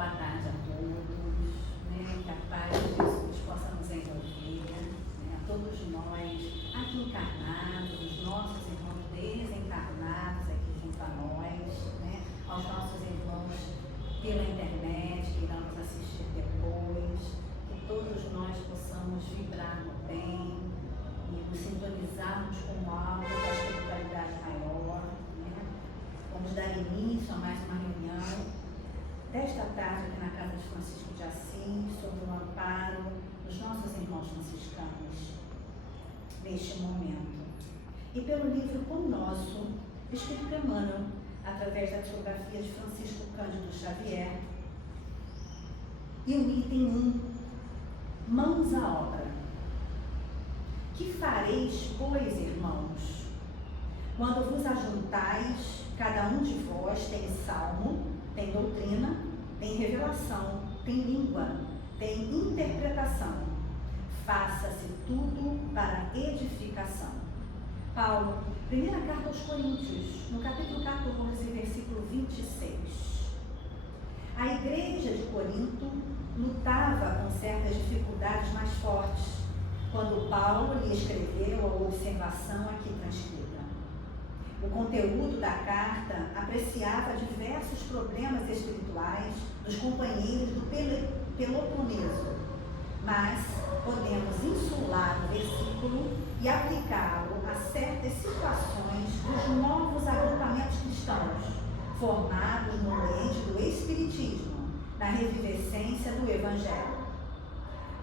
Boa tarde a todos, né? Que a paz de Jesus possa nos envolver, né? A todos nós aqui encarnados, os nossos irmãos desencarnados aqui junto a nós, né? Aos nossos irmãos pela internet que irão nos assistir depois, que todos nós possamos vibrar no bem e nos sintonizarmos com algo da espiritualidade maior, né? Vamos dar início a mais uma reunião desta tarde aqui na Casa de Francisco de Assis, sob o amparo dos nossos irmãos franciscanos, neste momento. E pelo livro Pão Nosso, Espírito Emmanuel, através da psicografia de Francisco Cândido Xavier, e o item 1, mãos à obra. Que fareis, pois, irmãos, quando vos ajuntais, cada um de vós tem salmo, tem doutrina, tem revelação, tem língua, tem interpretação. Faça-se tudo para edificação. Paulo, primeira carta aos Coríntios, no capítulo 14, versículo 26. A igreja de Corinto lutava com certas dificuldades mais fortes, quando Paulo lhe escreveu a observação aqui transcrita. O conteúdo da carta apreciava diversos problemas espirituais dos companheiros do Peloponeso, mas podemos insular o versículo e aplicá-lo a certas situações dos novos agrupamentos cristãos, formados no ambiente do Espiritismo, na revivescência do Evangelho.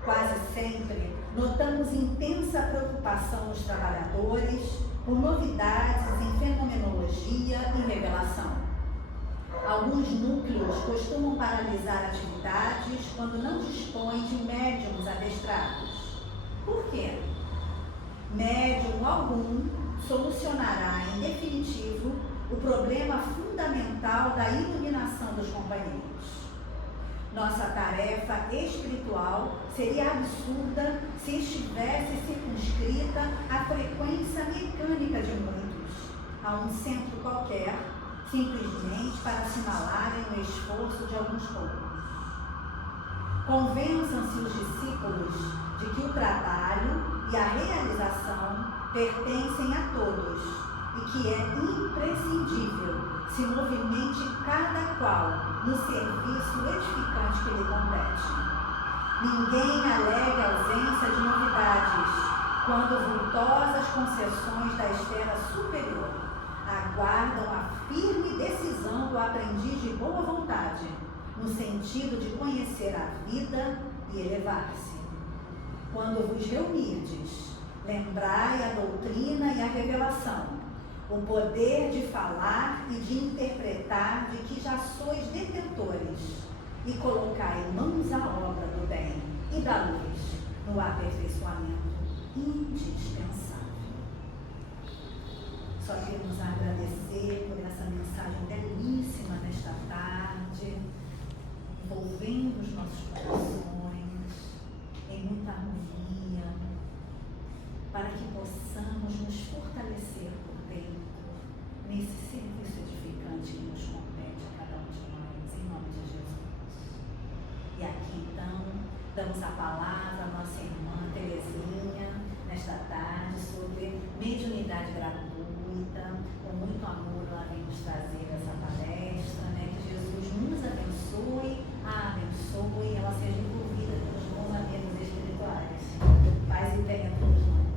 Quase sempre notamos intensa preocupação dos trabalhadores por novidades em fenomenologia e revelação. Alguns núcleos costumam paralisar atividades quando não dispõem de médiums adestrados. Por quê? Médium algum solucionará em definitivo o problema fundamental da iluminação dos companheiros. Nossa tarefa espiritual seria absurda se estivesse circunscrita à frequência mecânica de muitos, a um centro qualquer, simplesmente para assinalarem o esforço de alguns poucos. Convençam-se os discípulos de que o trabalho e a realização pertencem a todos e que é imprescindível se movimente cada qual no serviço edificante que lhe compete. Ninguém alega ausência de novidades, quando vultosas concessões da esfera superior aguardam a firme decisão do aprendiz de boa vontade, no sentido de conhecer a vida e elevar-se. Quando vos reunirdes, lembrai a doutrina e a revelação, o poder de falar e de interpretar de que já sois detentores, e colocai mãos à obra do bem e da luz no aperfeiçoamento indispensável. Só queremos agradecer por essa mensagem belíssima nesta tarde, envolvendo os nossos corações em muita harmonia, para que possamos nos fortalecer por dentro nesse serviço edificante que nos compete a cada um de nós, em nome de Jesus. E aqui então, damos a palavra à nossa irmã Terezinha, nesta tarde, sobre mediunidade gratuita. Com muito amor ela vem nos trazer essa palestra, né? Que Jesus nos abençoe, a abençoe e ela seja envolvida pelos bons amigos espirituais. Paz e bem a todos nós.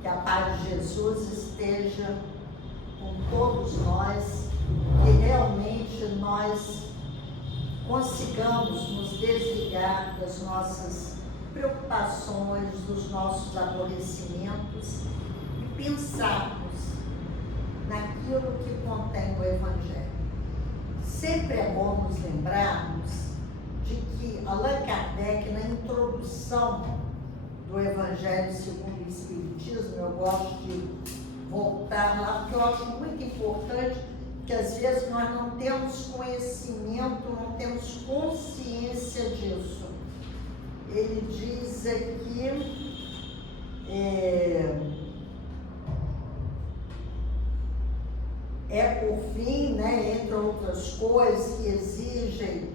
Que a paz de Jesus esteja com todos nós, que realmente nós consigamos nos desligar das nossas preocupações, dos nossos aborrecimentos e pensarmos naquilo que contém o Evangelho. Sempre é bom nos lembrarmos de que Allan Kardec, na introdução do Evangelho segundo o Espiritismo, eu gosto de voltar lá, porque eu acho muito importante que às vezes nós não temos conhecimento, não temos consciência disso. Ele diz aqui, né, entre outras coisas que exigem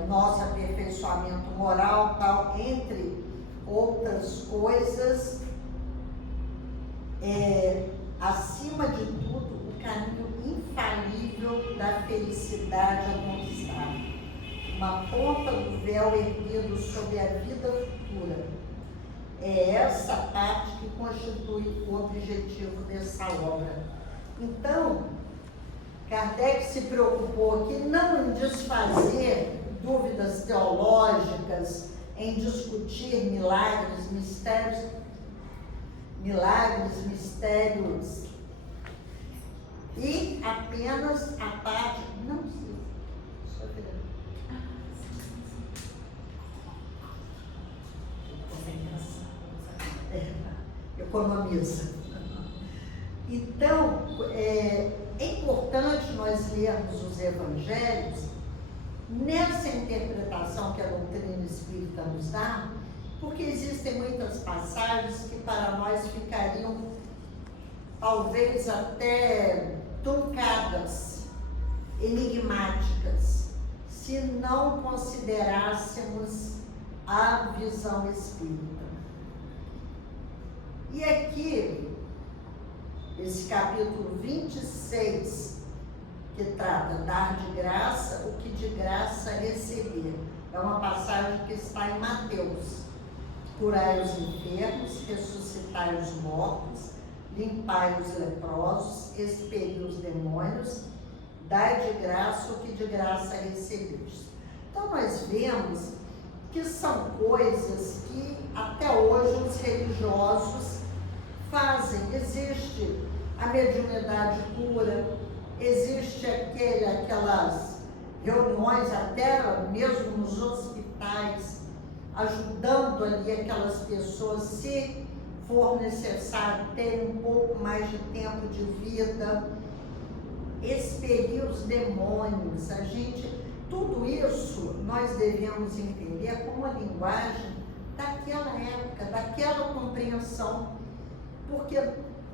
o nosso aperfeiçoamento moral, tal, entre outras coisas, acima de tudo, o caminho infalível da felicidade a conquistar. Uma ponta do véu erguido sobre a vida futura. É essa parte que constitui o objetivo dessa obra. Então, Kardec se preocupou aqui não em desfazer dúvidas teológicas, em discutir milagres, mistérios, e apenas a parte, não sei, só economiza. Então, é importante nós lermos os evangelhos nessa interpretação que a doutrina espírita nos dá, porque existem muitas passagens que para nós ficariam talvez até truncadas, enigmáticas, se não considerássemos a visão espírita. E aqui, esse capítulo 26, que trata dar de graça o que de graça receber. É uma passagem que está em Mateus. Curai os enfermos, ressuscitai os mortos, limpai os leprosos, expeli os demônios, dai de graça o que de graça recebeste. Então nós vemos que são coisas que até hoje os religiosos fazem. Existe a mediunidade pura, existe aquelas reuniões até mesmo nos hospitais, ajudando ali aquelas pessoas, se for necessário, ter um pouco mais de tempo de vida, expelir os demônios. Tudo isso nós devemos entender como a linguagem daquela época, daquela compreensão, porque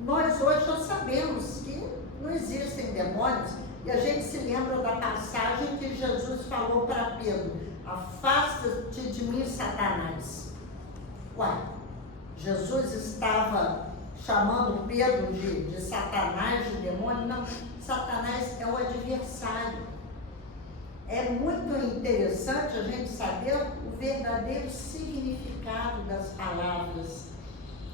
nós hoje já sabemos que não existem demônios, e a gente se lembra da passagem que Jesus falou para Pedro: afasta-te de mim, Satanás. Uai, Jesus estava chamando Pedro de Satanás, de demônio? Não, Satanás é o adversário. É muito interessante a gente saber o verdadeiro significado das palavras.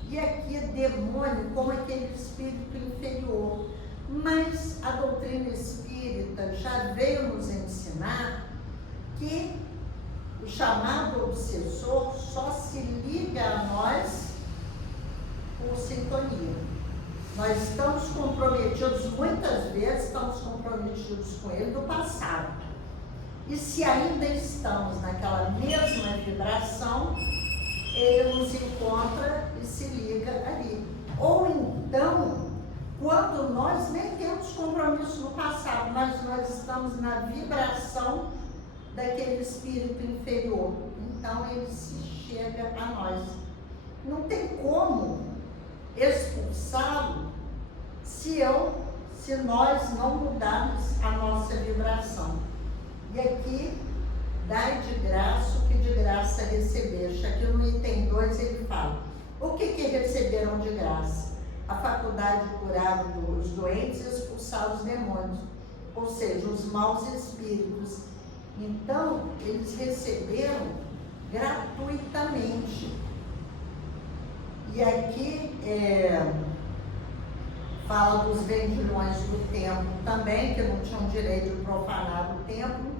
E aqui demônio como aquele espírito inferior. Mas a doutrina espírita já veio nos ensinar que o chamado obsessor só se liga a nós por sintonia. Nós estamos comprometidos, muitas vezes estamos comprometidos com ele do passado. E se ainda estamos naquela mesma vibração, ele nos encontra e se liga ali. Ou então, quando nós nem temos compromisso no passado, mas nós estamos na vibração daquele espírito inferior, então ele se chega a nós. Não tem como expulsá-lo se nós não mudarmos a nossa vibração. E aqui, dai de graça o que de graça recebeste. Aqui no item 2 ele fala: o que receberam de graça? A faculdade de curar os doentes e expulsar os demônios, ou seja, os maus espíritos. Então, eles receberam gratuitamente. E aqui fala dos vendilhões do templo também, que não tinham direito de profanar o templo.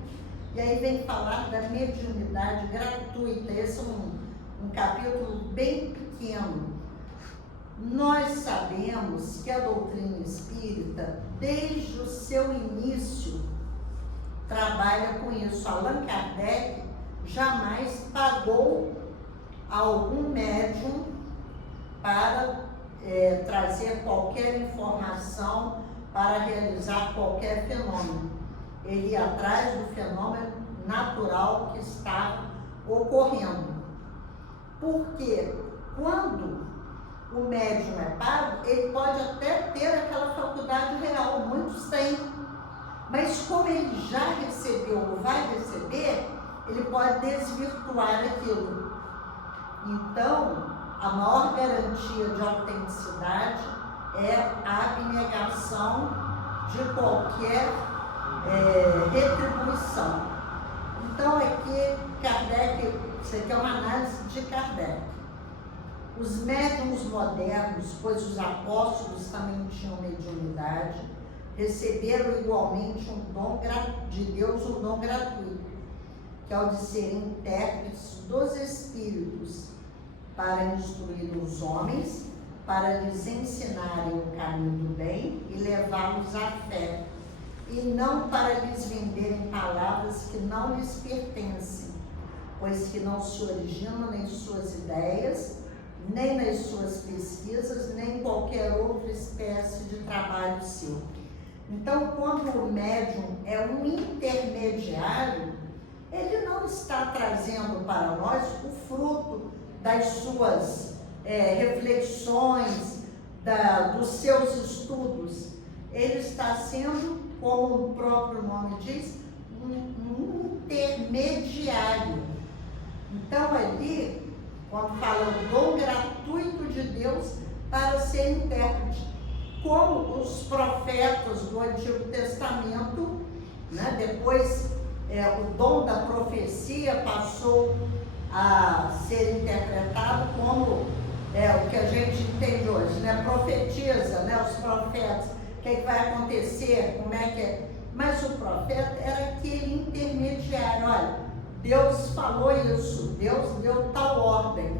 E aí vem falar da mediunidade gratuita. Esse é um capítulo bem pequeno. Nós sabemos que a doutrina espírita, desde o seu início, trabalha com isso. Allan Kardec jamais pagou algum médium para trazer qualquer informação, para realizar qualquer fenômeno. Ele ia atrás do fenômeno natural que estava ocorrendo. Porque quando o médium é pago, ele pode até ter aquela faculdade real, muitos têm, Mas como ele já recebeu ou vai receber, ele pode desvirtuar aquilo. Então, a maior garantia de autenticidade é a abnegação de qualquer retribuição. Então, aqui, Kardec, isso aqui é uma análise de Kardec. Os médiuns modernos, pois os apóstolos também tinham mediunidade, receberam igualmente um dom de Deus, um dom gratuito, que é o de serem intérpretes dos Espíritos, para instruir os homens, para lhes ensinarem o caminho do bem e levá-los à fé, e não para lhes venderem palavras que não lhes pertencem, pois que não se originam nem suas ideias, nem nas suas pesquisas, nem qualquer outra espécie de trabalho seu. Então, quando o médium é um intermediário, ele não está trazendo para nós o fruto das suas reflexões, dos seus estudos. Ele está sendo, como o próprio nome diz, um intermediário. Então, ali, quando fala o dom gratuito de Deus para ser intérprete, como os profetas do Antigo Testamento, né, depois o dom da profecia passou a ser interpretado como o que a gente entende hoje, né? Profetiza, né? Os profetas, o que vai acontecer, como é que é. Mas o profeta era aquele intermediário, olha, Deus falou isso, Deus deu tal ordem.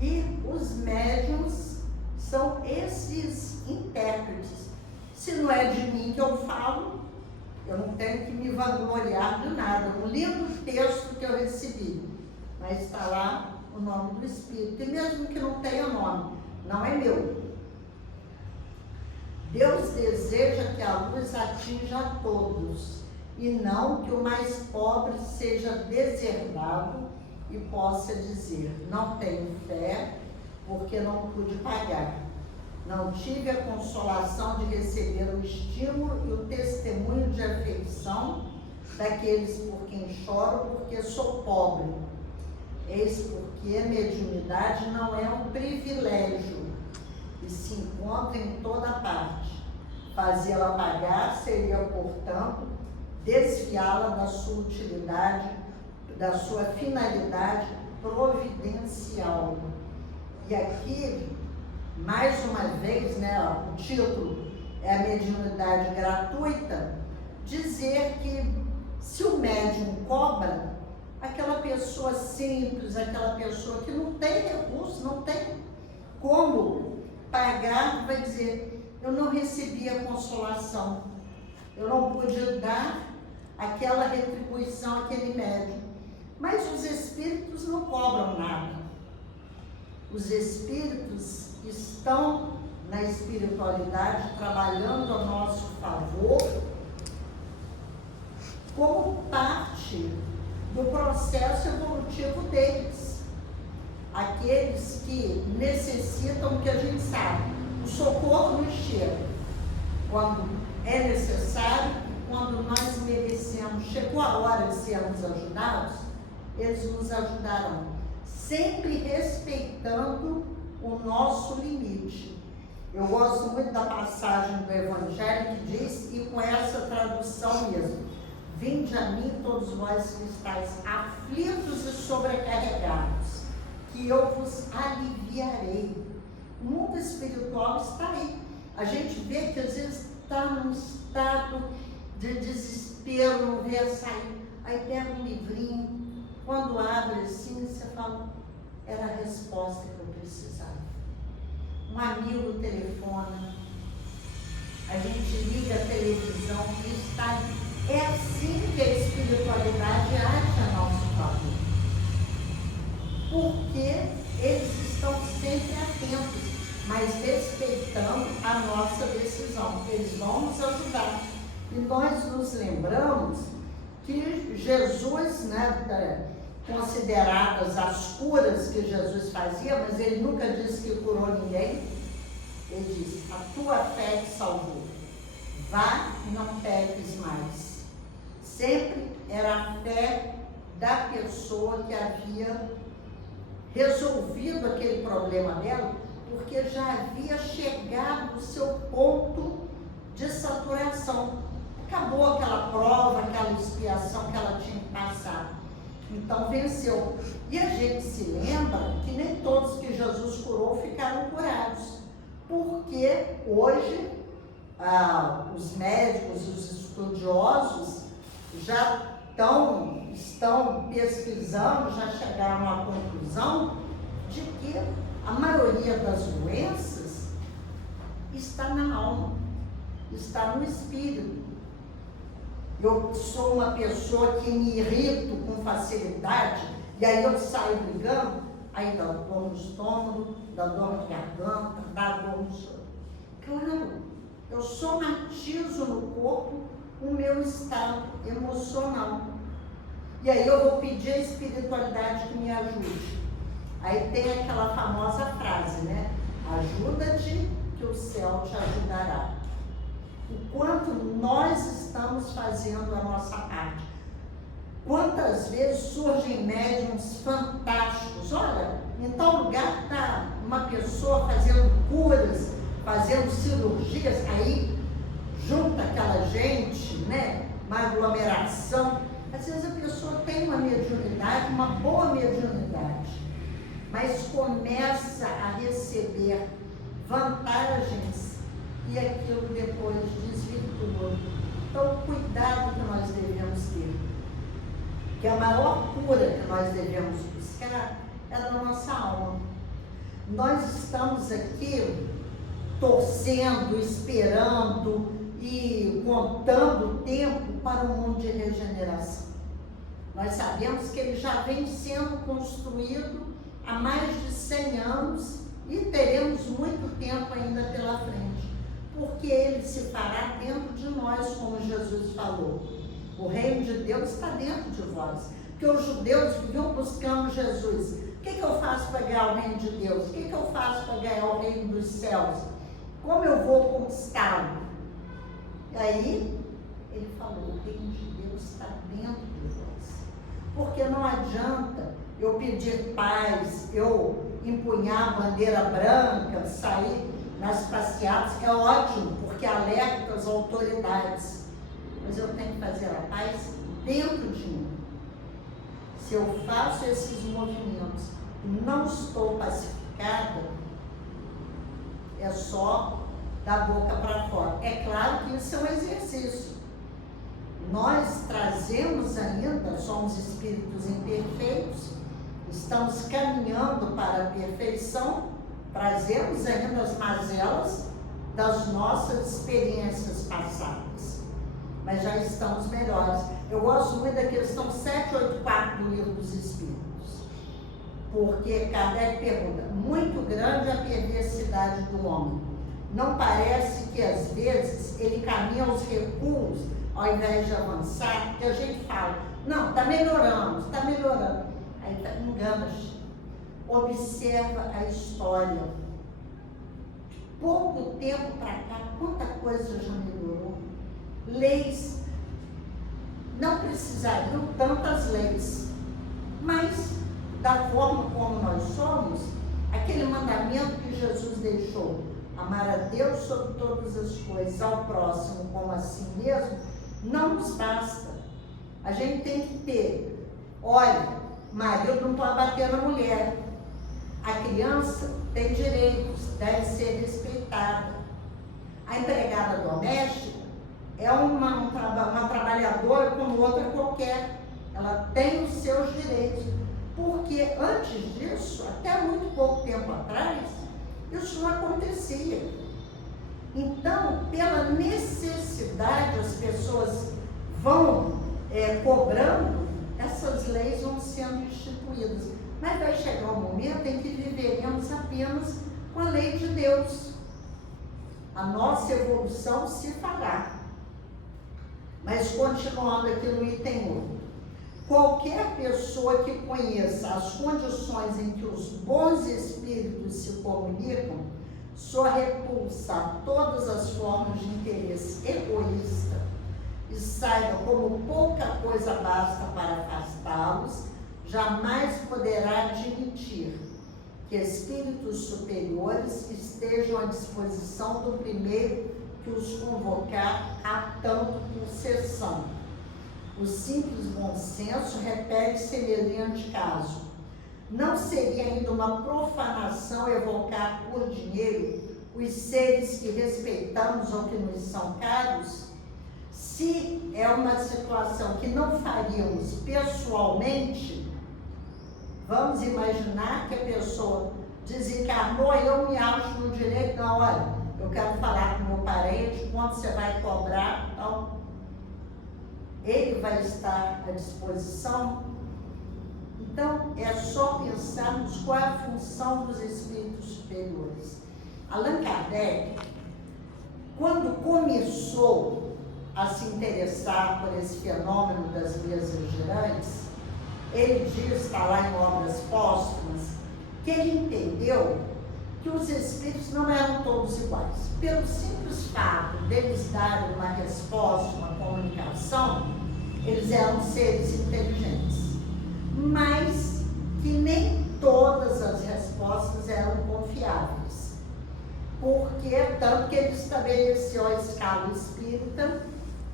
E os médiuns são esses intérpretes. Se não é de mim que eu falo, eu não tenho que me vangloriar de nada. Um lindo texto que eu recebi, mas está lá o nome do Espírito. E mesmo que não tenha nome, não é meu. Deus deseja que a luz atinja a todos, e não que o mais pobre seja deserdado e possa dizer: não tenho fé, porque não pude pagar. Não tive a consolação de receber o estímulo e o testemunho de afeição daqueles por quem choro, porque sou pobre. Eis porque a mediunidade não é um privilégio e se encontra em toda parte. Fazê-la pagar seria, portanto, desviá-la da sua utilidade, da sua finalidade providencial. E aqui, mais uma vez, né, o título é a mediunidade gratuita, dizer que se o médium cobra, aquela pessoa simples, aquela pessoa que não tem recurso, não tem como pagar, vai dizer: eu não recebi a consolação, eu não pude dar aquela retribuição àquele médium. Mas os espíritos não cobram nada. Os espíritos estão na espiritualidade trabalhando a nosso favor como parte do processo evolutivo deles. Aqueles que necessitam, que a gente sabe, o socorro nos chega quando é necessário, quando nós merecemos, chegou a hora de sermos ajudados, eles nos ajudarão, sempre respeitando o nosso limite. Eu gosto muito da passagem do Evangelho que diz, e com essa tradução mesmo: vinde a mim todos vós que estáis aflitos e sobrecarregados, que eu vos aliviarei. O mundo espiritual está aí. A gente vê que às vezes está num estado de desespero, não vê sair. Aí pega um livrinho, quando abre assim, você fala: era a resposta que eu precisava. Um amigo telefona, a gente liga a televisão e está ali. É assim que a espiritualidade age a nosso favor. Porque eles estão sempre atentos, mas respeitando a nossa decisão. Eles vão nos ajudar. E nós nos lembramos que Jesus, né, consideradas as curas que Jesus fazia, mas ele nunca disse que curou ninguém. Ele disse: a tua fé te salvou. vá e não peques mais. Sempre era a fé da pessoa que havia resolvido aquele problema dela, porque já havia chegado no seu ponto de saturação. Acabou aquela prova, aquela expiação que ela tinha que passar. Então venceu. E a gente se lembra que nem todos que Jesus curou ficaram curados. Porque hoje os médicos, os estudiosos já estão pesquisando, já chegaram à conclusão de que a maioria das doenças está na alma, está no espírito. Eu sou uma pessoa que me irrito com facilidade, e aí eu saio brigando, aí dá dor no estômago, dá dor na garganta, dá dor no estômago. Claro, eu somatizo no corpo o meu estado emocional. E aí eu vou pedir a espiritualidade que me ajude. Aí tem aquela famosa frase, né? Ajuda-te que o céu te ajudará. O quanto nós estamos fazendo a nossa parte. Quantas vezes surgem médiums fantásticos. Olha, em tal lugar está uma pessoa fazendo curas, fazendo cirurgias, aí junta aquela gente, né? Uma aglomeração. Às vezes a pessoa tem uma mediunidade, uma boa mediunidade, mas começa a receber vantagens e aquilo depois desvirtua. Então, cuidado que nós devemos ter. Que a maior cura que nós devemos buscar é da nossa alma. Nós estamos aqui torcendo, esperando e contando o tempo para o mundo de regeneração. Nós sabemos que ele já vem sendo construído há mais de 100 anos e teremos muito tempo ainda pela frente, porque ele se fará dentro de nós, como Jesus falou. O reino de Deus está dentro de vós. Porque os judeus viviam buscando Jesus. O que eu faço para ganhar o reino de Deus? O que eu faço para ganhar o reino dos céus? Como eu vou conquistá-lo? E aí, ele falou, o reino de Deus está dentro de vós. Porque não adianta eu pedir paz, eu empunhar a bandeira branca, sair nas passeatas, é ótimo, porque alerta as autoridades. Mas eu tenho que fazer a paz dentro de mim. Se eu faço esses movimentos e não estou pacificada, é só da boca para fora. É claro que isso é um exercício. Nós trazemos ainda, somos espíritos imperfeitos, estamos caminhando para a perfeição, trazemos ainda as mazelas das nossas experiências passadas. Mas já estamos melhores. Eu gosto muito da questão 784 do Livro dos Espíritos. Porque Kardec pergunta, muito grande a perversidade do homem. Não parece que às vezes ele caminha aos recuos ao invés de avançar? Que a gente fala, não, está melhorando, está melhorando. Aí engana-se. Observa a história. Pouco tempo para cá, quanta coisa já melhorou. Leis, não precisariam tantas leis, mas da forma como nós somos, aquele mandamento que Jesus deixou, amar a Deus sobre todas as coisas, ao próximo como a si mesmo, não nos basta. A gente tem que ter, olha, marido não pode bater na mulher, a criança tem direitos, deve ser respeitada, a empregada doméstica é uma trabalhadora como outra qualquer. Ela tem os seus direitos. Porque antes disso, até muito pouco tempo atrás, isso não acontecia. Então, pela necessidade, as pessoas vão cobrando, essas leis vão sendo instituídas. Mas vai chegar um momento em que viveremos apenas com a lei de Deus. A nossa evolução se fará. Mas continuando aqui no item 8, qualquer pessoa que conheça as condições em que os bons espíritos se comunicam sua repulsa a todas as formas de interesse egoísta e saiba como pouca coisa basta para afastá-los, jamais poderá admitir que espíritos superiores estejam à disposição do primeiro que os convocar a tanto concessão. O simples bom senso repete semelhante caso. Não seria ainda uma profanação evocar por dinheiro os seres que respeitamos ou que nos são caros? Se é uma situação que não faríamos pessoalmente, vamos imaginar que a pessoa desencarnou e eu me acho no direito, não, olha, eu quero falar com meu parente, quanto você vai cobrar, então, ele vai estar à disposição. Então, é só pensarmos qual é a função dos espíritos superiores. Allan Kardec, quando começou a se interessar por esse fenômeno das mesas girantes, ele diz, está lá em Obras Póstumas, que ele entendeu que os espíritos não eram todos iguais. Pelo simples fato deles darem uma resposta, uma comunicação, eles eram seres inteligentes. Mas que nem todas as respostas eram confiáveis. Porque, tanto que ele estabeleceu a escala espírita,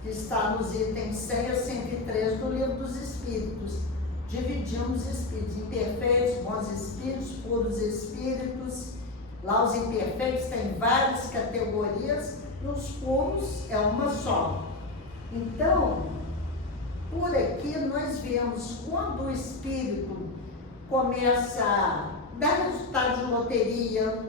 que está nos itens 100 a 103 do Livro dos Espíritos. Dividimos os espíritos imperfeitos, bons espíritos, puros espíritos. Lá os imperfeitos têm várias categorias e os puros é uma só. Então, por aqui nós vemos quando o espírito começa a dar resultado de loteria,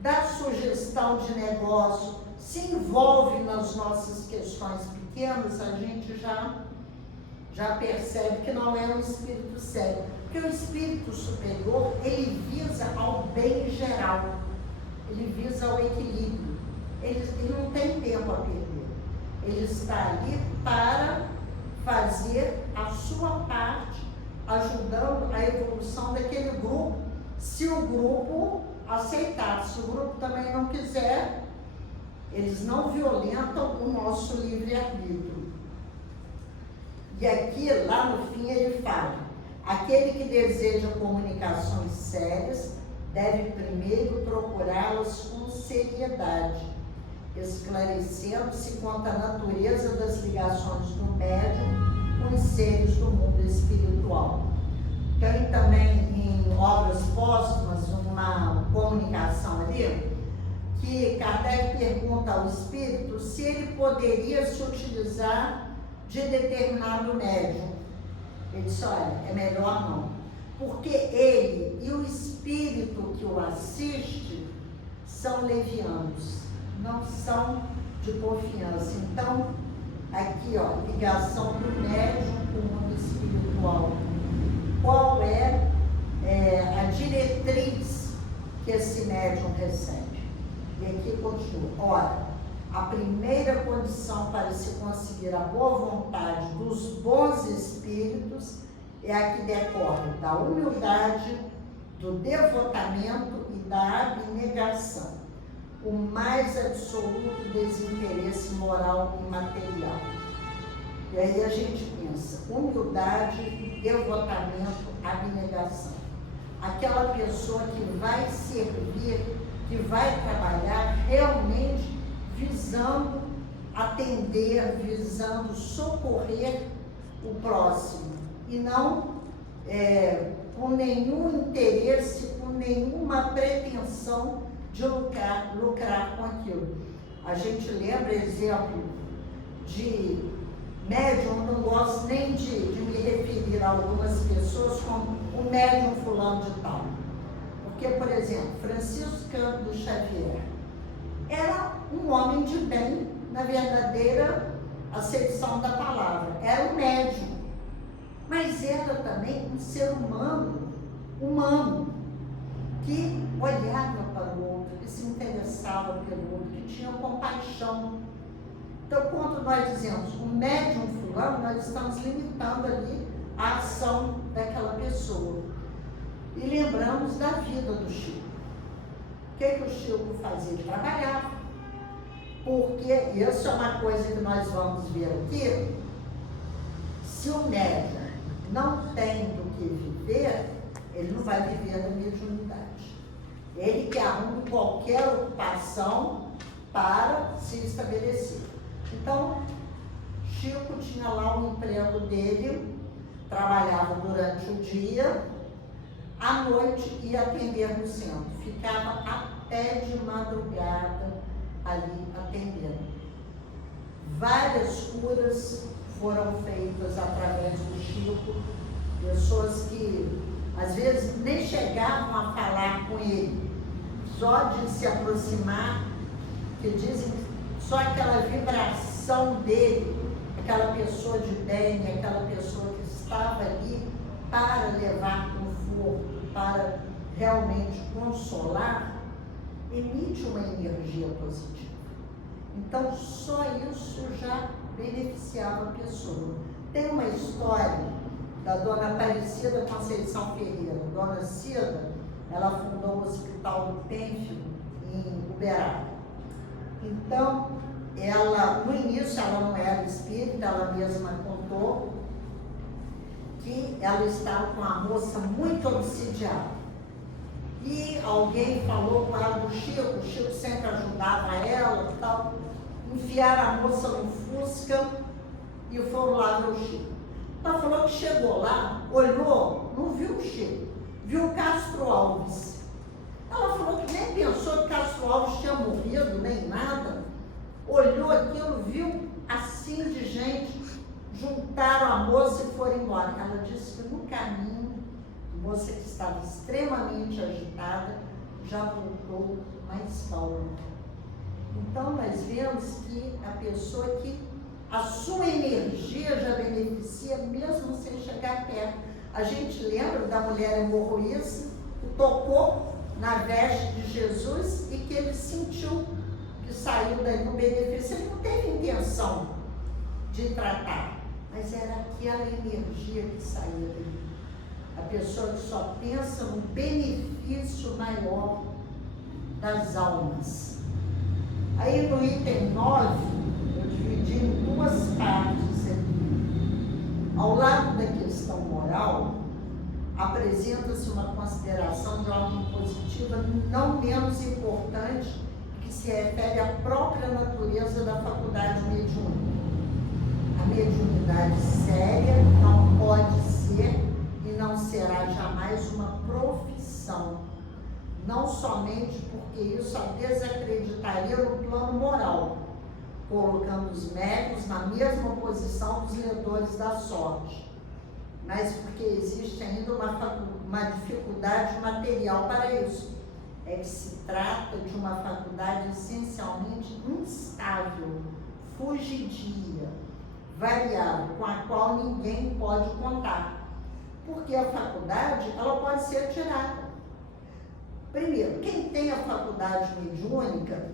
dar sugestão de negócio, se envolve nas nossas questões pequenas, a gente já percebe que não é um espírito sério. Porque o espírito superior, ele visa ao bem geral, ele visa ao equilíbrio, ele não tem tempo a perder, ele está ali para fazer a sua parte, ajudando a evolução daquele grupo, se o grupo aceitar. Se o grupo também não quiser, eles não violentam o nosso livre-arbítrio. E aqui, lá no fim, ele fala: aquele que deseja comunicações sérias deve primeiro procurá-las com seriedade, esclarecendo-se quanto à natureza das ligações do médium com os seres do mundo espiritual. Tem também em Obras Póstumas uma comunicação ali, que Kardec pergunta ao espírito se ele poderia se utilizar de determinado médium. Ele disse: olha, é melhor não, porque ele e o espírito que o assiste são levianos, não são de confiança. Então, aqui, ó, ligação do médium com o mundo espiritual. Qual é a diretriz que esse médium recebe? E aqui continua: ora, a primeira condição para se conseguir a boa vontade dos bons espíritos é a que decorre da humildade, do devotamento e da abnegação, o mais absoluto desinteresse moral e material. E aí a gente pensa: humildade, devotamento, abnegação. Aquela pessoa que vai servir, que vai trabalhar realmente visando atender, visando socorrer o próximo, e não com nenhum interesse, com nenhuma pretensão de lucrar com aquilo. A gente lembra exemplo de médium, não gosto nem de me referir a algumas pessoas como o médium fulano de tal. Porque, por exemplo, Francisco Cândido Xavier era um homem de bem, na verdadeira acepção da palavra. Era um médium, mas era também um ser humano, que olhava para o outro, que se interessava pelo outro, que tinha compaixão. Então, quando nós dizemos o médium fulano, nós estamos limitando ali a ação daquela pessoa. E lembramos da vida do Chico. O que o Chico fazia? Ele trabalhava. Porque isso é uma coisa que nós vamos ver aqui. Se o médium não tem do que viver, ele não vai viver da mediunidade. Ele que arruma qualquer ocupação para se estabelecer. Então, Chico tinha lá o emprego dele, trabalhava durante o dia, à noite ia atender no centro. Ficava até de madrugada ali atendendo. Várias curas foram feitas através do Chico, pessoas que às vezes nem chegavam a falar com ele, só de se aproximar, que dizem que só aquela vibração dele, aquela pessoa de bem, aquela pessoa que estava ali para levar conforto, para realmente consolar, emite uma energia positiva. Então, só isso já beneficiava a pessoa. Tem uma história da dona Aparecida Conceição Ferreira. Dona Cida, ela fundou o Hospital do Pênfilo em Uberaba. Então, ela, no início, ela não era espírita, ela mesma contou que ela estava com uma moça muito obsidiada. E alguém falou com ela do Chico, o Chico sempre ajudava ela e tal. Enfiaram a moça no Fusca e foram lá ver o Chico. Ela falou que chegou lá, olhou, não viu o Chico, viu o Castro Alves. Ela falou que nem pensou que Castro Alves tinha morrido, nem nada. Olhou aquilo, viu assim de gente, juntaram a moça e foram embora. Ela disse que no caminho, a moça que estava extremamente agitada, já voltou mais calma. Então, nós vemos que a pessoa que a sua energia já beneficia mesmo sem chegar perto. A gente lembra da mulher hemorroísta que tocou na veste de Jesus e que ele sentiu que saiu daí no benefício. Ele não teve intenção de tratar, mas era aquela energia que saía dali. A pessoa que só pensa no benefício maior das almas. Aí no item 9, eu dividi em duas partes aqui. Ao lado da questão moral, apresenta-se uma consideração de ordem positiva não menos importante, que se refere à própria natureza da faculdade mediúnica. A mediunidade séria não pode ser e não será jamais uma profissão. Não somente porque isso a desacreditaria no plano moral, colocando os médicos na mesma posição dos ledores da sorte, mas porque existe ainda uma dificuldade material para isso. É que se trata de uma faculdade essencialmente instável, fugidia, variável, com a qual ninguém pode contar. Porque a faculdade, ela pode ser tirada. Primeiro, quem tem a faculdade mediúnica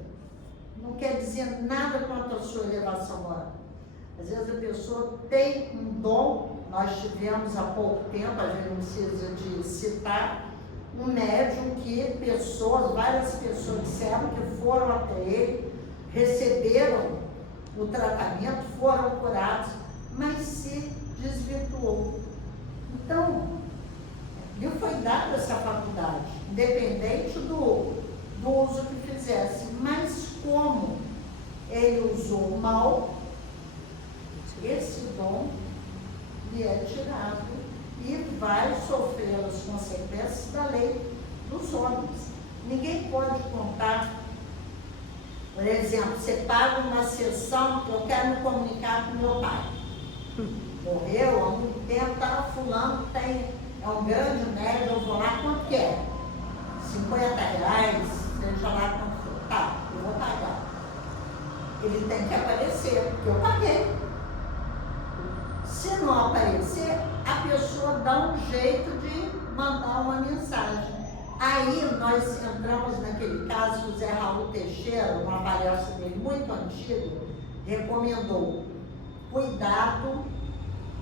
não quer dizer nada quanto à sua elevação moral. Às vezes a pessoa tem um dom. Nós tivemos há pouco tempo, a gente não precisa de citar, um médium que várias pessoas disseram que foram até ele, receberam o tratamento, foram curados, mas se desvirtuou. Então, lhe foi dada essa faculdade, independente do uso que fizesse, mas como ele usou mal, esse dom lhe é tirado e vai sofrer as consequências da lei dos homens. Ninguém pode contar, por exemplo, você paga uma sessão, eu quero me comunicar com meu pai. Morreu há muito tempo, fulano é um grande médium, eu vou lá, quanto que é? R$50, seja lá quanto for. Tá, eu vou pagar. Ele tem que aparecer, porque eu paguei. Se não aparecer, a pessoa dá um jeito de mandar uma mensagem. Aí nós entramos naquele caso que o Zé Raul Teixeira, uma palestra dele muito antiga, recomendou cuidado,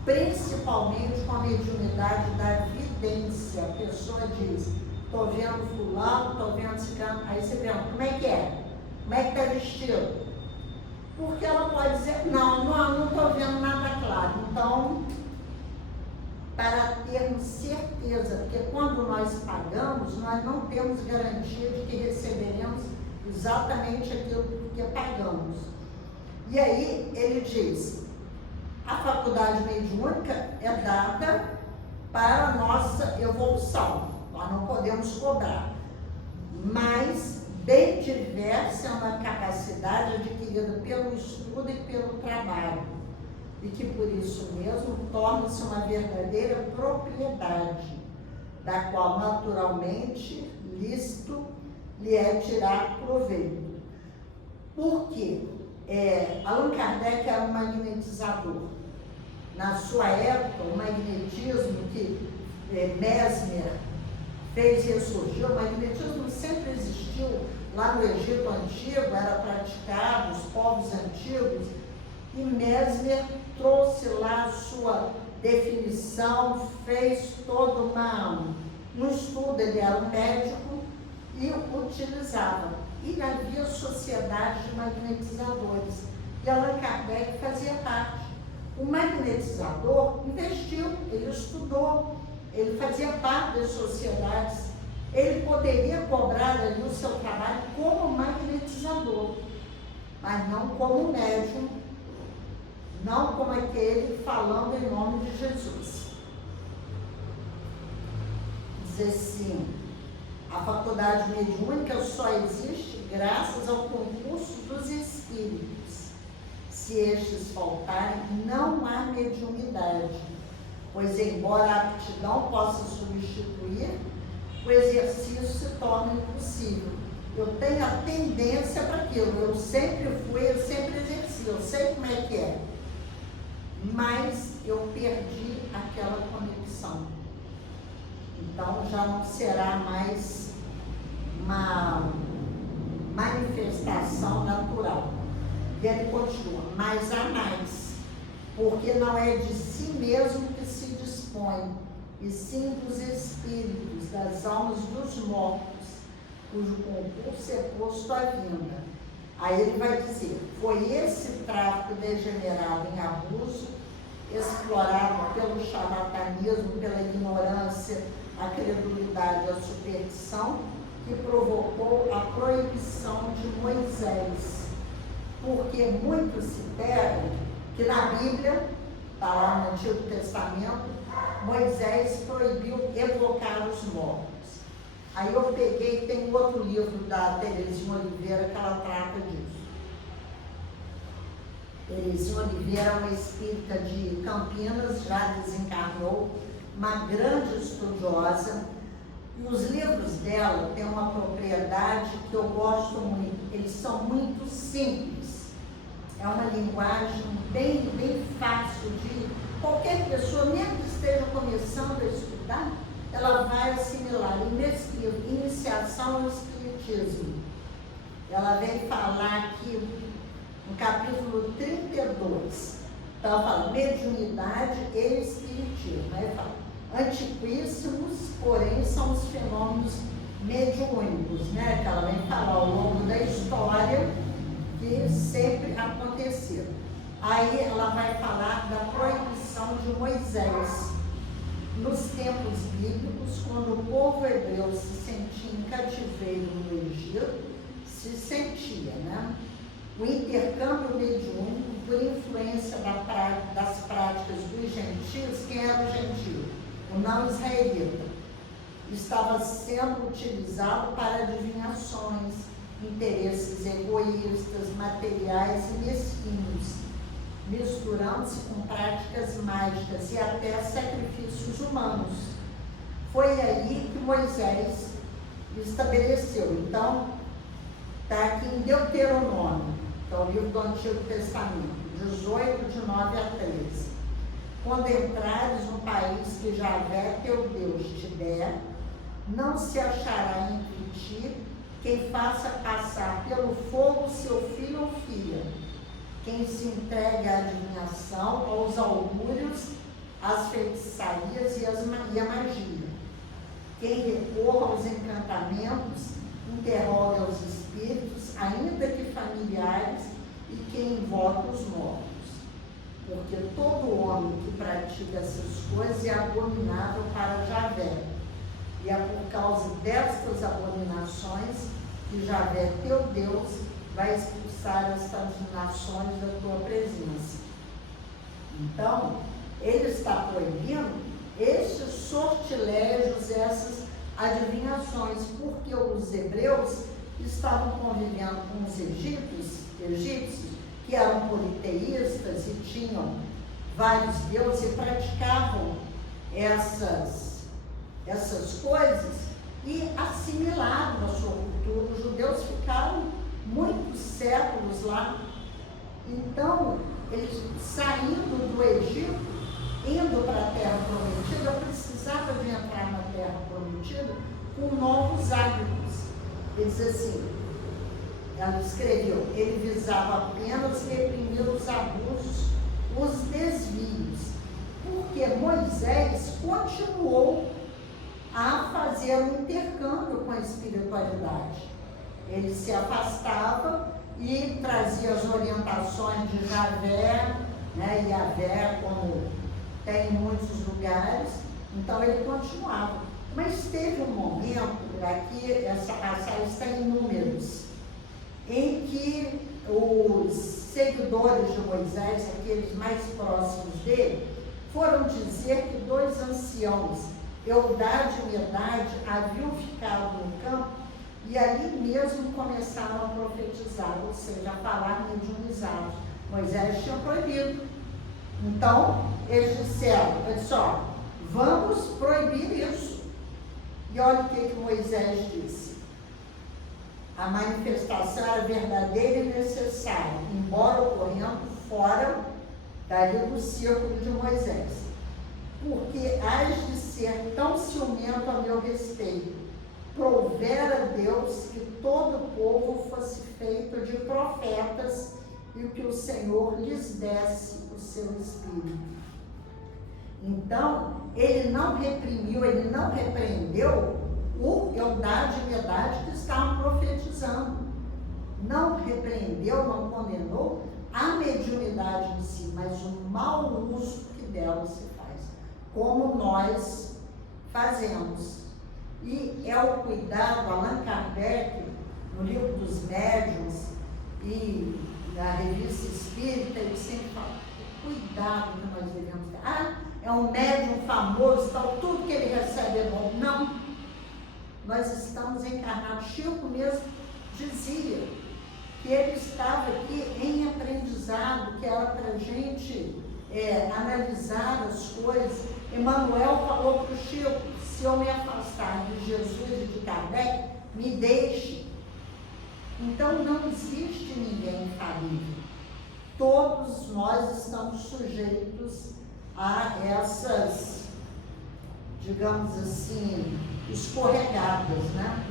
principalmente com a mediunidade da vidência. A pessoa diz, estou vendo fulano, estou vendo ciclano, aí você como é que é? Como é que está vestido? Porque ela pode dizer, não estou vendo nada claro. Então, para termos certeza, porque quando nós pagamos, nós não temos garantia de que receberemos exatamente aquilo que pagamos. E aí ele diz, a faculdade mediúnica é dada para a nossa evolução, nós não podemos cobrar, mas bem diversa é uma capacidade adquirida pelo estudo e pelo trabalho, e que por isso mesmo torna-se uma verdadeira propriedade, da qual naturalmente lícito lhe é tirar proveito. Por quê? Allan Kardec era um magnetizador. Na sua época, o magnetismo que Mesmer fez ressurgir, o magnetismo sempre existiu lá no Egito Antigo, era praticado, os povos antigos, e Mesmer trouxe lá a sua definição, fez todo um estudo, ele era um médico e utilizava. E havia sociedade de magnetizadores, e Allan Kardec fazia parte. O magnetizador investiu, ele estudou, ele fazia parte das sociedades, ele poderia cobrar ali o seu trabalho como magnetizador, mas não como médium, não como aquele falando em nome de Jesus. Diz assim, a faculdade mediúnica só existe graças ao concurso dos espíritos. Se estes faltarem, não há mediunidade, pois embora a aptidão possa substituir, o exercício se torna impossível. Eu tenho a tendência para aquilo, eu sempre fui, eu sempre exerci, eu sei como é que é, mas eu perdi aquela conexão. Então já não será mais uma manifestação natural. E ele continua, mas há mais, porque não é de si mesmo que se dispõe, e sim dos espíritos, das almas dos mortos, cujo concurso é posto à vinda. Aí ele vai dizer, foi esse tráfico degenerado em abuso, explorado pelo charlatanismo, pela ignorância, a credulidade, a superstição, que provocou a proibição de Moisés. Porque muitos se pegam que na Bíblia, está lá no Antigo Testamento, Moisés proibiu evocar os mortos. Aí eu peguei, tem outro livro da Terezinha Oliveira que ela trata disso. Terezinha Oliveira é uma espírita de Campinas, já desencarnou, uma grande estudiosa. E os livros dela têm uma propriedade que eu gosto muito, eles são muito simples. É uma linguagem bem fácil de qualquer pessoa, mesmo que esteja começando a estudar, ela vai assimilar. E nesse livro, Iniciação ao Espiritismo, ela vem falar aqui no capítulo 32. Então ela fala mediunidade e espiritismo. Aí fala, antiquíssimos, porém, são os fenômenos mediúnicos, né? Que ela vem falar ao longo da história que sempre aconteceram. Aí ela vai falar da proibição de Moisés. Nos tempos bíblicos, quando o povo hebreu se sentia em cativeiro no Egito, se sentia, né? O intercâmbio mediúnico, por influência das práticas dos gentios, quem era o gentio? O não israelita, estava sendo utilizado para adivinhações, interesses egoístas, materiais e mesquinhos, misturando-se com práticas mágicas e até sacrifícios humanos. Foi aí que Moisés estabeleceu. Então, está aqui em Deuteronômio, que é o livro do Antigo Testamento, 18, de 9 a 13. Quando entrares no país que Javé, teu Deus, te der, não se achará entre ti quem faça passar pelo fogo seu filho ou filha, quem se entregue à adivinhação, aos augúrios, às feitiçarias e a magia, quem recorra aos encantamentos, interroga os espíritos ainda que familiares, e que invoca os mortos. Porque todo homem que pratica essas coisas é abominável para Javé. E é por causa destas abominações que Javé, teu Deus, vai expulsar estas nações da tua presença. Então, ele está proibindo estes sortilégios, essas adivinhações, porque os hebreus estavam convivendo com os egípcios, que eram politeístas e tinham vários deuses e praticavam essas coisas e assimilaram a sua cultura. Os judeus ficaram muitos séculos lá. Então, eles saindo do Egito, indo para a Terra Prometida, precisava de entrar na Terra Prometida com novos hábitos. Ele diz assim, ela escreveu, ele visava apenas reprimir os abusos, os desvios, porque Moisés continuou a fazer um intercâmbio com a espiritualidade. Ele se afastava e trazia as orientações de Javé, né, e Yahvé, como tem em muitos lugares, então ele continuava. Mas teve um momento, aqui essa passagem está em Números, em que os seguidores de Moisés, aqueles mais próximos dele, foram dizer que dois anciãos, Eldade e Medade, haviam ficado no campo e ali mesmo começaram a profetizar, ou seja, a falar mediunizado. Moisés tinha proibido. Então, eles disseram, ó, vamos proibir isso. E olha o que Moisés disse. A manifestação era verdadeira e necessária, embora ocorrendo fora dali do círculo de Moisés. Porque hás de ser tão ciumento a meu respeito. Provera Deus que todo o povo fosse feito de profetas e que o Senhor lhes desse o seu espírito. Então, ele não reprimiu, ele não repreendeu o Eldade e Medade que estavam profetizando. Não repreendeu, não condenou a mediunidade em si, mas o mau uso que dela se faz, como nós fazemos. E é o cuidado, Allan Kardec, no livro dos médiuns e na revista Espírita, ele sempre fala, o cuidado que nós devemos ter. É um médium famoso, tal, tudo que ele recebe é bom. Não. Nós estamos encarnados. Chico mesmo dizia que ele estava aqui em aprendizado, que era para a gente analisar as coisas. Emmanuel falou para o Chico, se eu me afastar de Jesus e de Kardec, me deixe. Então não existe ninguém infalível. Todos nós estamos sujeitos a essas, digamos assim, escorregadas, né?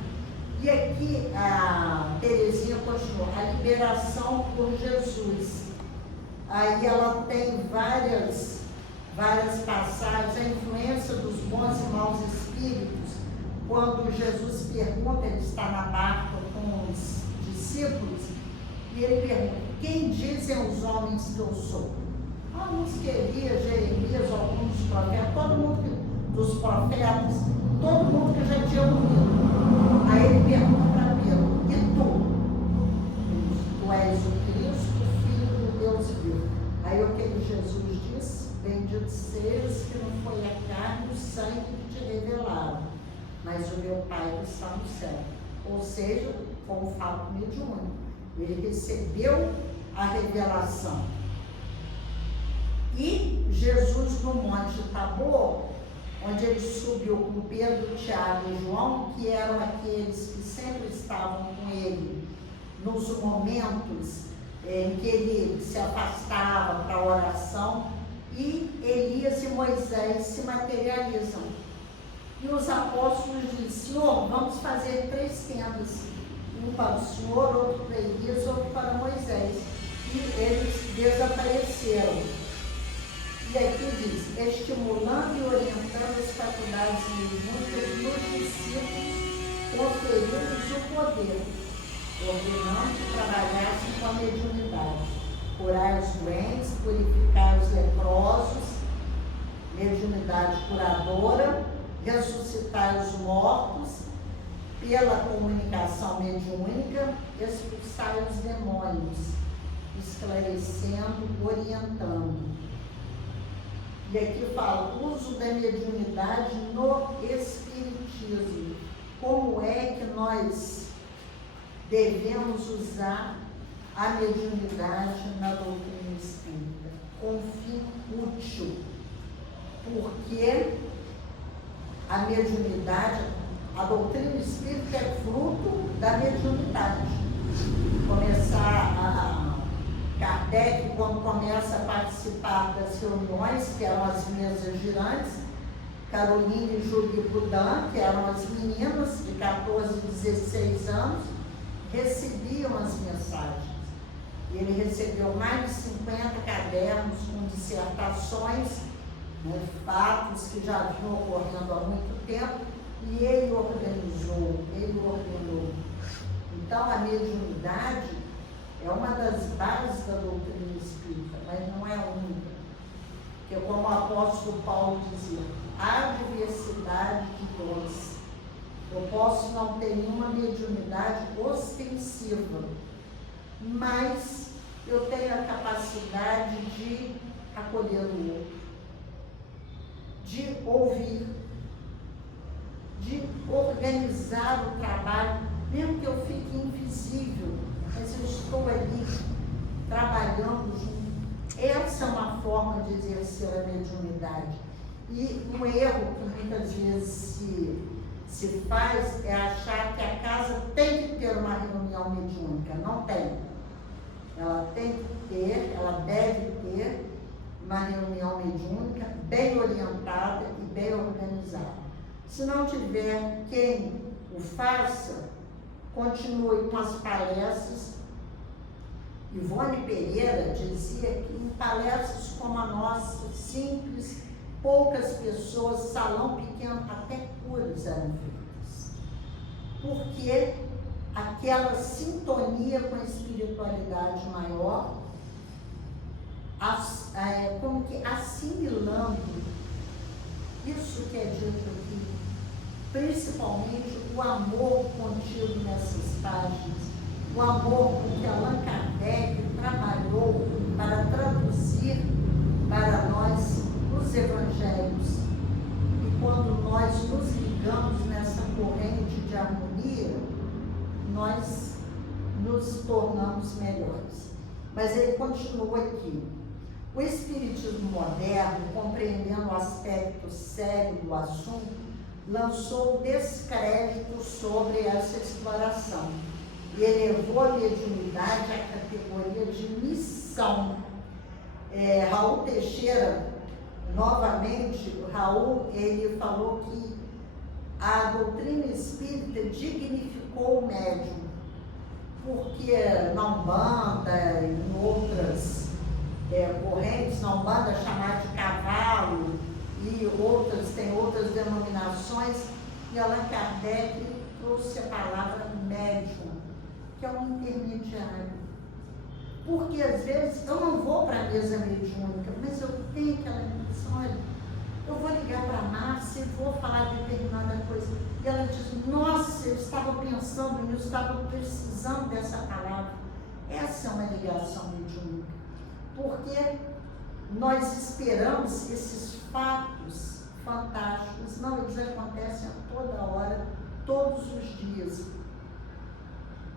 E aqui a Terezinha continua, a liberação por Jesus. Aí ela tem várias passagens, a influência dos bons e maus espíritos, quando Jesus pergunta, ele está na barca com os discípulos, e ele pergunta, quem dizem os homens que eu sou? Alguns que Elias, Jeremias, alguns profetas, todo mundo dos profetas, todo mundo que já tinha morrido. Aí ele pergunta para Pedro, e tu? Tu és o Cristo, Filho do Deus vivo. Aí o que Jesus disse? Bendito sejas que não foi a carne e o sangue que te revelaram, mas o meu Pai que está no céu. Ou seja, foi um fato mediúnico. Ele recebeu a revelação. E Jesus no Monte Tabor, onde ele subiu com Pedro, Tiago e João, que eram aqueles que sempre estavam com ele nos momentos em que ele se afastava para a oração, e Elias e Moisés se materializam. E os apóstolos dizem, Senhor, vamos fazer 3 tendas, um para o Senhor, outro para Elias, outro para Moisés. E eles desapareceram. E aqui diz, estimulando e orientando as faculdades mediúnicas nos discípulos, conferindo-lhes o poder. ordenando que trabalhassem com a mediunidade. Curar os doentes, purificar os leprosos, mediunidade curadora, ressuscitar os mortos, pela comunicação mediúnica, expulsar os demônios, esclarecendo, orientando. E aqui fala, uso da mediunidade no espiritismo. Como é que nós devemos usar a mediunidade na doutrina espírita? Com fim útil. Porque a mediunidade, a doutrina espírita é fruto da mediunidade. Kardec, quando começa a participar das reuniões, que eram as mesas girantes, Caroline e Júlia Boudin, que eram as meninas de 14 e 16 anos, recebiam as mensagens. Ele recebeu mais de 50 cadernos com dissertações, fatos que já vinham ocorrendo há muito tempo, e ele ordenou. Então, a mediunidade é uma das bases da doutrina espírita, mas não é a única. Porque, como o apóstolo Paulo dizia, há diversidade de dons. Eu posso não ter nenhuma mediunidade ostensiva, mas eu tenho a capacidade de acolher o outro, de ouvir, de organizar o trabalho, mesmo que eu fique invisível, mas eu estou ali trabalhando junto. Essa é uma forma de exercer a mediunidade. E um erro que muitas vezes se faz é achar que a casa tem que ter uma reunião mediúnica. Não tem. Ela tem que ter, ela deve ter uma reunião mediúnica bem orientada e bem organizada. Se não tiver quem o faça, continue com as palestras. Ivone Pereira dizia que em palestras como a nossa, simples, poucas pessoas, salão pequeno, até curas eram feitas. Porque aquela sintonia com a espiritualidade maior, como que assimilando isso que é dito aqui, principalmente o amor contido nessas páginas, o amor que Allan Kardec trabalhou para traduzir para nós os evangelhos. E quando nós nos ligamos nessa corrente de harmonia, nós nos tornamos melhores. Mas ele continua aqui. O espiritismo moderno, compreendendo o aspecto sério do assunto, lançou descrédito sobre essa exploração e elevou a mediunidade à categoria de missão. Raul Teixeira, novamente, ele falou que a doutrina espírita dignificou o médium, porque na Umbanda e em outras correntes, na Umbanda é chamada de cavalo, e tem outras denominações, e Allan Kardec trouxe a palavra médium, que é um intermediário. Porque às vezes eu não vou para a mesa mediúnica, mas eu tenho aquela impressão, olha, eu vou ligar para a Márcia e vou falar de determinada coisa. E ela diz, nossa, eu estava pensando nisso, estava precisando dessa palavra. Essa é uma ligação mediúnica. Porque nós esperamos esses fatos fantásticos. Não, eles acontecem a toda hora, todos os dias.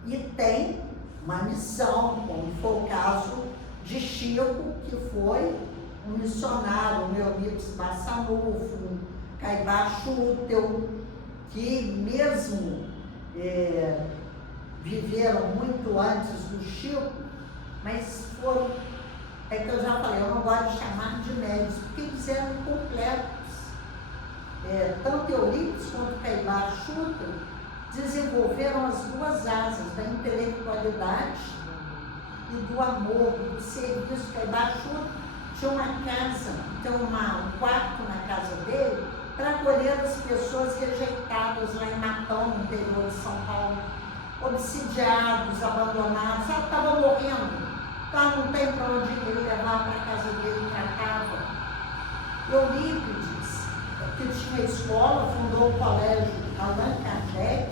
E tem uma missão, como foi o caso de Chico, que foi um missionário, o Leonídas Massanufo, Caibá Chútel, que mesmo viveram muito antes do Chico, mas foram, que eu já falei, eu não gosto de chamar de médios, porque eles eram completos. Tanto Eurípides quanto Caibá Chútel desenvolveram as duas asas, da intelectualidade e do amor, do serviço. Caibá Chútel tinha uma casa, um quarto na casa dele, para acolher as pessoas rejeitadas lá em Matão, no interior de São Paulo. obsidiados, abandonados, estava morrendo, tá, não tem para onde ele levar para a casa dele, tratava. Eurípides, que tinha escola, fundou o colégio Allan Kardec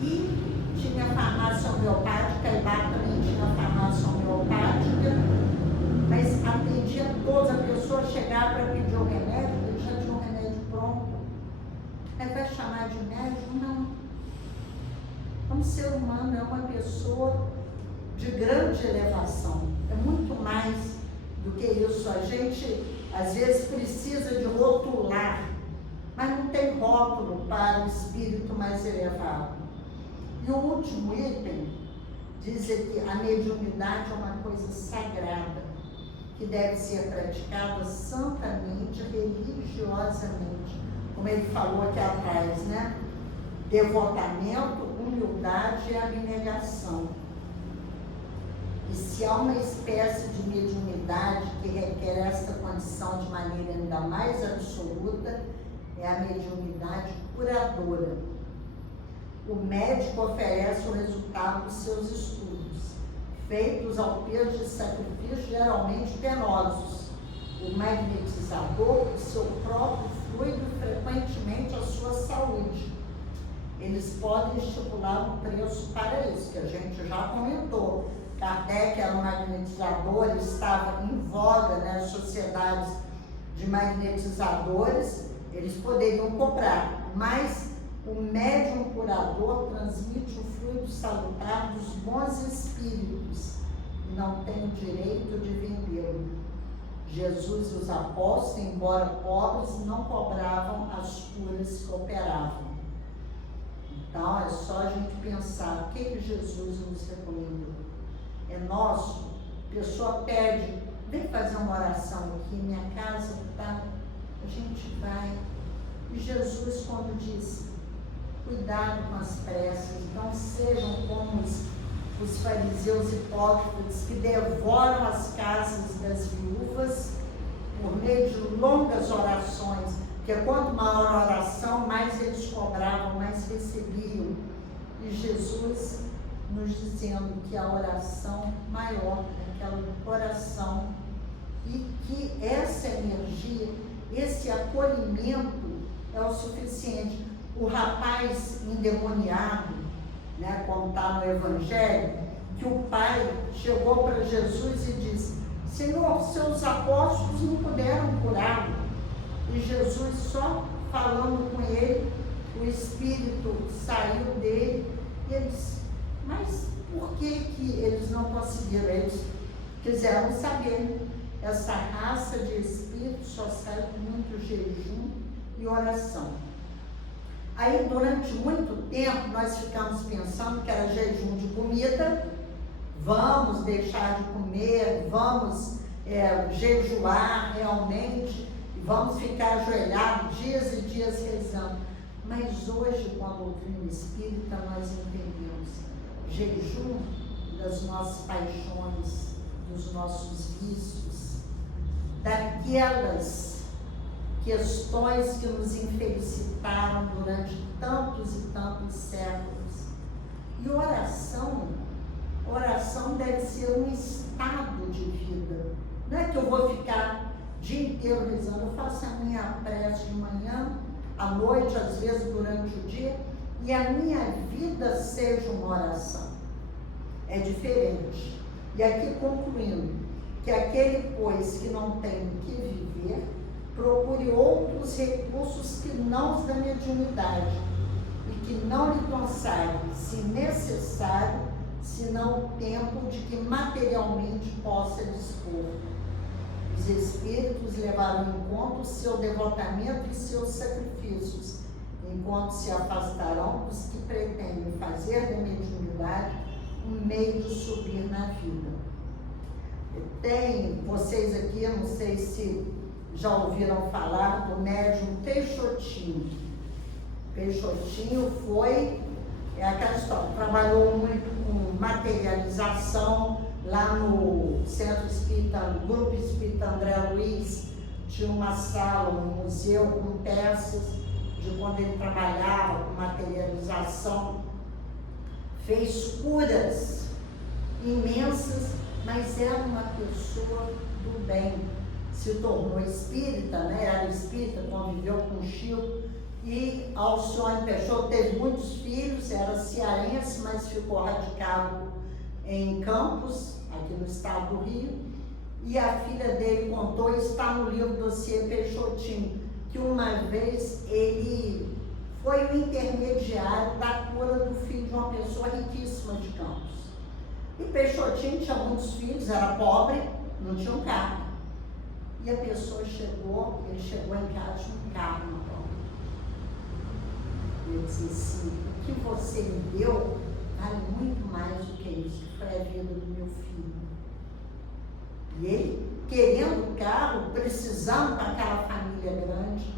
e tinha farmácia homeopática, e lá também tinha farmácia homeopática, mas atendia todos, a pessoa chegava para pedir o remédio, ele já tinha o remédio pronto. Aí vai chamar de médico? Não. Um ser humano é uma pessoa de grande elevação, é muito mais do que isso. A gente às vezes precisa de rotular, mas não tem rótulo para o espírito mais elevado. E o último item diz que a mediunidade é uma coisa sagrada, que deve ser praticada santamente, religiosamente, como ele falou aqui atrás, né? Devotamento, humildade e abnegação. E se há uma espécie de mediunidade que requer esta condição de maneira ainda mais absoluta, é a mediunidade curadora. O médico oferece o resultado dos seus estudos, feitos ao peso de sacrifícios geralmente penosos. O magnetizador, o seu próprio fluido, frequentemente a sua saúde. Eles podem estipular um preço para isso, que a gente já comentou. Kardec era um magnetizador, ele estava em voga nas sociedades de magnetizadores, eles poderiam comprar, mas o médium curador transmite o fluido salutar dos bons espíritos e não tem o direito de vendê-lo. Jesus e os apóstolos, embora pobres, não cobravam as curas que operavam. Então é só a gente pensar o que Jesus nos recomendou. É nosso, a pessoa pede, vem fazer uma oração aqui, minha casa está, a gente vai. E Jesus, quando disse, cuidado com as preces, não sejam como os fariseus hipócritas que devoram as casas das viúvas por meio de longas orações, porque quanto maior a oração, mais eles cobravam, mais recebiam. E Jesus nos dizendo que a oração maior é aquela do coração e que essa energia, esse acolhimento é o suficiente. O rapaz endemoniado, né, como está no Evangelho, que o pai chegou para Jesus e disse, Senhor, seus apóstolos não puderam curá-lo. E Jesus só falando com ele, o espírito saiu dele e ele disse, mas por que eles não conseguiram? Eles quiseram saber. Essa raça de espírito só sai com muito jejum e oração. Aí, durante muito tempo, nós ficamos pensando que era jejum de comida, vamos deixar de comer, vamos jejuar realmente, vamos ficar ajoelhados dias e dias rezando. Mas hoje, com a doutrina espírita, nós entendemos jejum das nossas paixões, dos nossos vícios, daquelas questões que nos infelicitaram durante tantos e tantos séculos. E oração deve ser um estado de vida. Não é que eu vou ficar o dia inteiro rezando, eu faço a minha prece de manhã, à noite, às vezes durante o dia, e a minha vida seja uma oração. É diferente. E aqui concluindo, que aquele, pois, que não tem o que viver, procure outros recursos que não os da mediunidade, e que não lhe consagre, se necessário, senão o tempo de que materialmente possa dispor. Os espíritos levarão em conta o seu devotamento e seus sacrifícios, enquanto se afastarão dos que pretendem fazer da mediunidade um meio de subir na vida. Tem vocês aqui, eu não sei se já ouviram falar do médium Peixotinho. Peixotinho foi aquela história, trabalhou muito com materialização lá no Centro Espírita, no Grupo Espírita André Luiz, tinha uma sala, um museu com peças de quando ele trabalhava com materialização. fez curas imensas, mas era uma pessoa do bem. Se tornou espírita, né? Era espírita, conviveu com o Chico. E Alcione Peixoto teve muitos filhos, era cearense, mas ficou radicado em Campos, aqui no estado do Rio. E a filha dele contou, está no livro Dossiê Peixotinho, que uma vez ele foi o intermediário da cura do filho de uma pessoa riquíssima de Campos. E Peixotinho tinha muitos filhos, era pobre, não tinha um carro. E a pessoa chegou, ele chegou em casa com um carro no pão. Ele disse assim, o que você me deu vale muito mais do que isso, que foi a vida do meu filho. E ele, querendo o carro, precisando para aquela família grande,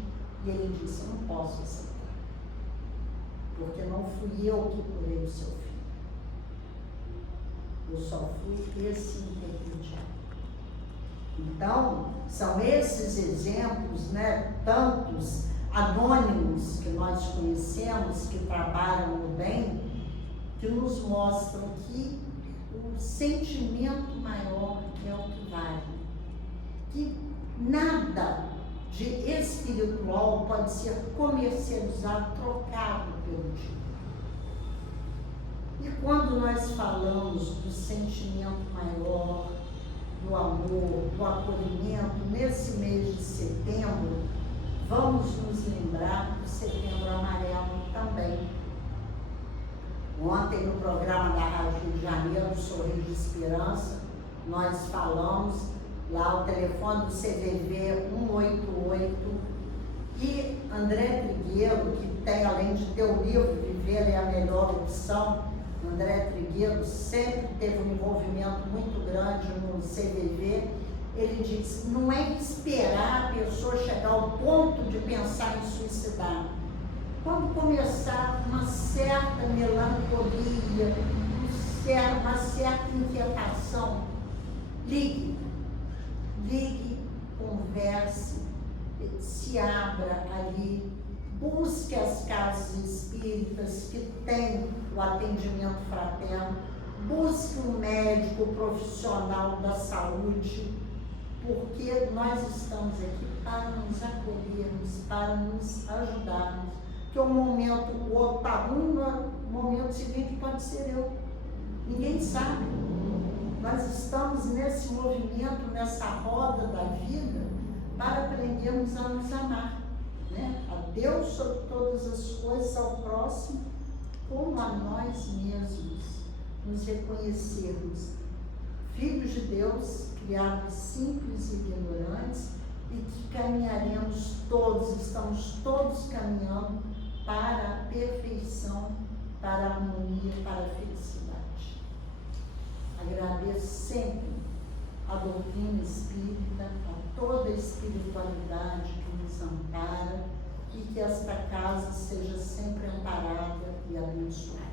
e ele disse, eu não posso aceitar, porque não fui eu que curei o seu filho. Eu só fui esse intermediário. Então, são esses exemplos, né, tantos anônimos que nós conhecemos, que trabalham no bem, que nos mostram que o sentimento maior é o que vale. Que nada de espiritual pode ser comercializado, trocado pelo dinheiro. E quando nós falamos do sentimento maior, do amor, do acolhimento, nesse mês de setembro, vamos nos lembrar do Setembro Amarelo também. Ontem, no programa da Rádio Rio de Janeiro, Sorriso de Esperança, nós falamos lá o telefone do CVV 188, e André Trigueiro, que tem, além de ter o livro Viver é a Melhor Opção, André Trigueiro sempre teve um envolvimento muito grande no CVV. Ele diz, não é esperar a pessoa chegar ao ponto de pensar em suicidar. Quando começar uma certa melancolia, uma certa inquietação, ligue, converse, se abra ali, busque as casas espíritas que têm o atendimento fraterno, busque um médico profissional da saúde, porque nós estamos aqui para nos acolhermos, para nos ajudarmos. Que o momento, o outro está ruim, no momento seguinte pode ser eu. Ninguém sabe. Nós estamos nesse movimento, nessa roda da vida, para aprendermos a nos amar, né? A Deus sobre todas as coisas, ao próximo, como a nós mesmos, nos reconhecermos filhos de Deus, criados simples e ignorantes, e que caminharemos todos, estamos todos caminhando para a perfeição, para a harmonia, para a felicidade. Agradeço sempre a doutrina espírita, a toda a espiritualidade que nos ampara, e que esta casa seja sempre amparada e abençoada.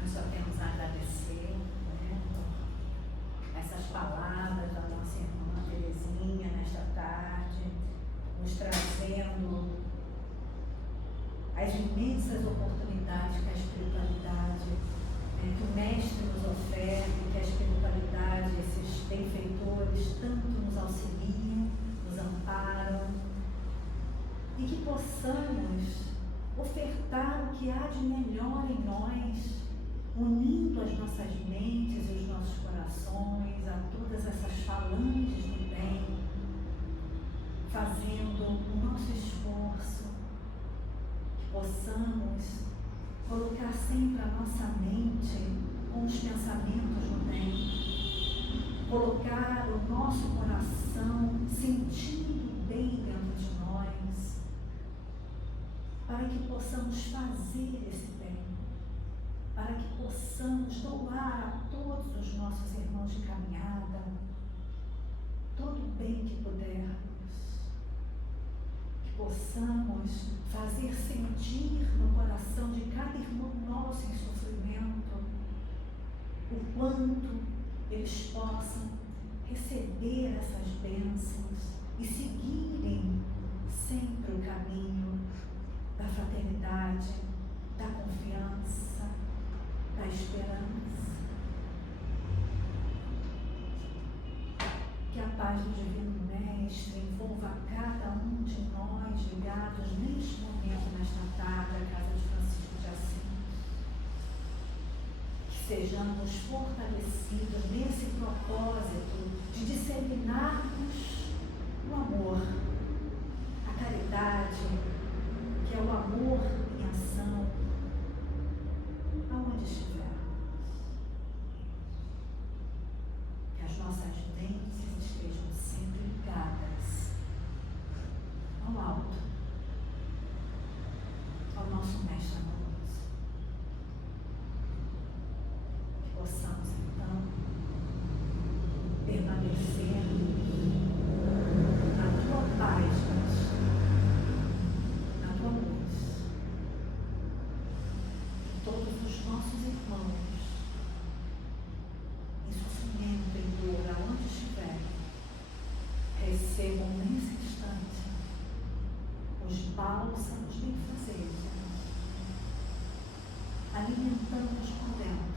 Nós só temos a agradecer, né, por essas palavras da nossa irmã Terezinha nesta tarde, nos trazendo as imensas oportunidades que a espiritualidade, que o Mestre nos oferece, que a espiritualidade, esses benfeitores, tanto nos auxiliam, nos amparam, e que possamos ofertar o que há de melhor em nós, unindo as nossas mentes e os nossos corações a todas essas falanges do bem, fazendo o nosso esforço, que possamos colocar sempre a nossa mente com os pensamentos no bem, colocar o nosso coração sentindo o bem dentro de nós, para que possamos fazer esse bem, para que possamos doar a todos os nossos irmãos de caminhada todo o bem que pudermos, que possamos fazer sentir no coração de cada irmão nosso em sofrimento o quanto eles possam receber essas bênçãos e seguirem sempre o caminho da fraternidade, da confiança, da esperança. Que a paz do Divino Mestre envolva cada um de nós ligados neste momento, nesta tarde, à casa de Francisco de Assis. Que sejamos fortalecidos nesse propósito de disseminarmos o amor, a caridade, que é o amor em ação, aonde estivermos. Que as nossas mentes estejam sempre ligadas ao alto, ao nosso Mestre amoroso. Que possamos então permanecer na tua paz, Mestre, na tua luz. Que todos os nossos irmãos, em sofrimento, em dor, aonde estiverem, recebam nesse instante os bálsamos benfazejos, alimentando-os por dentro,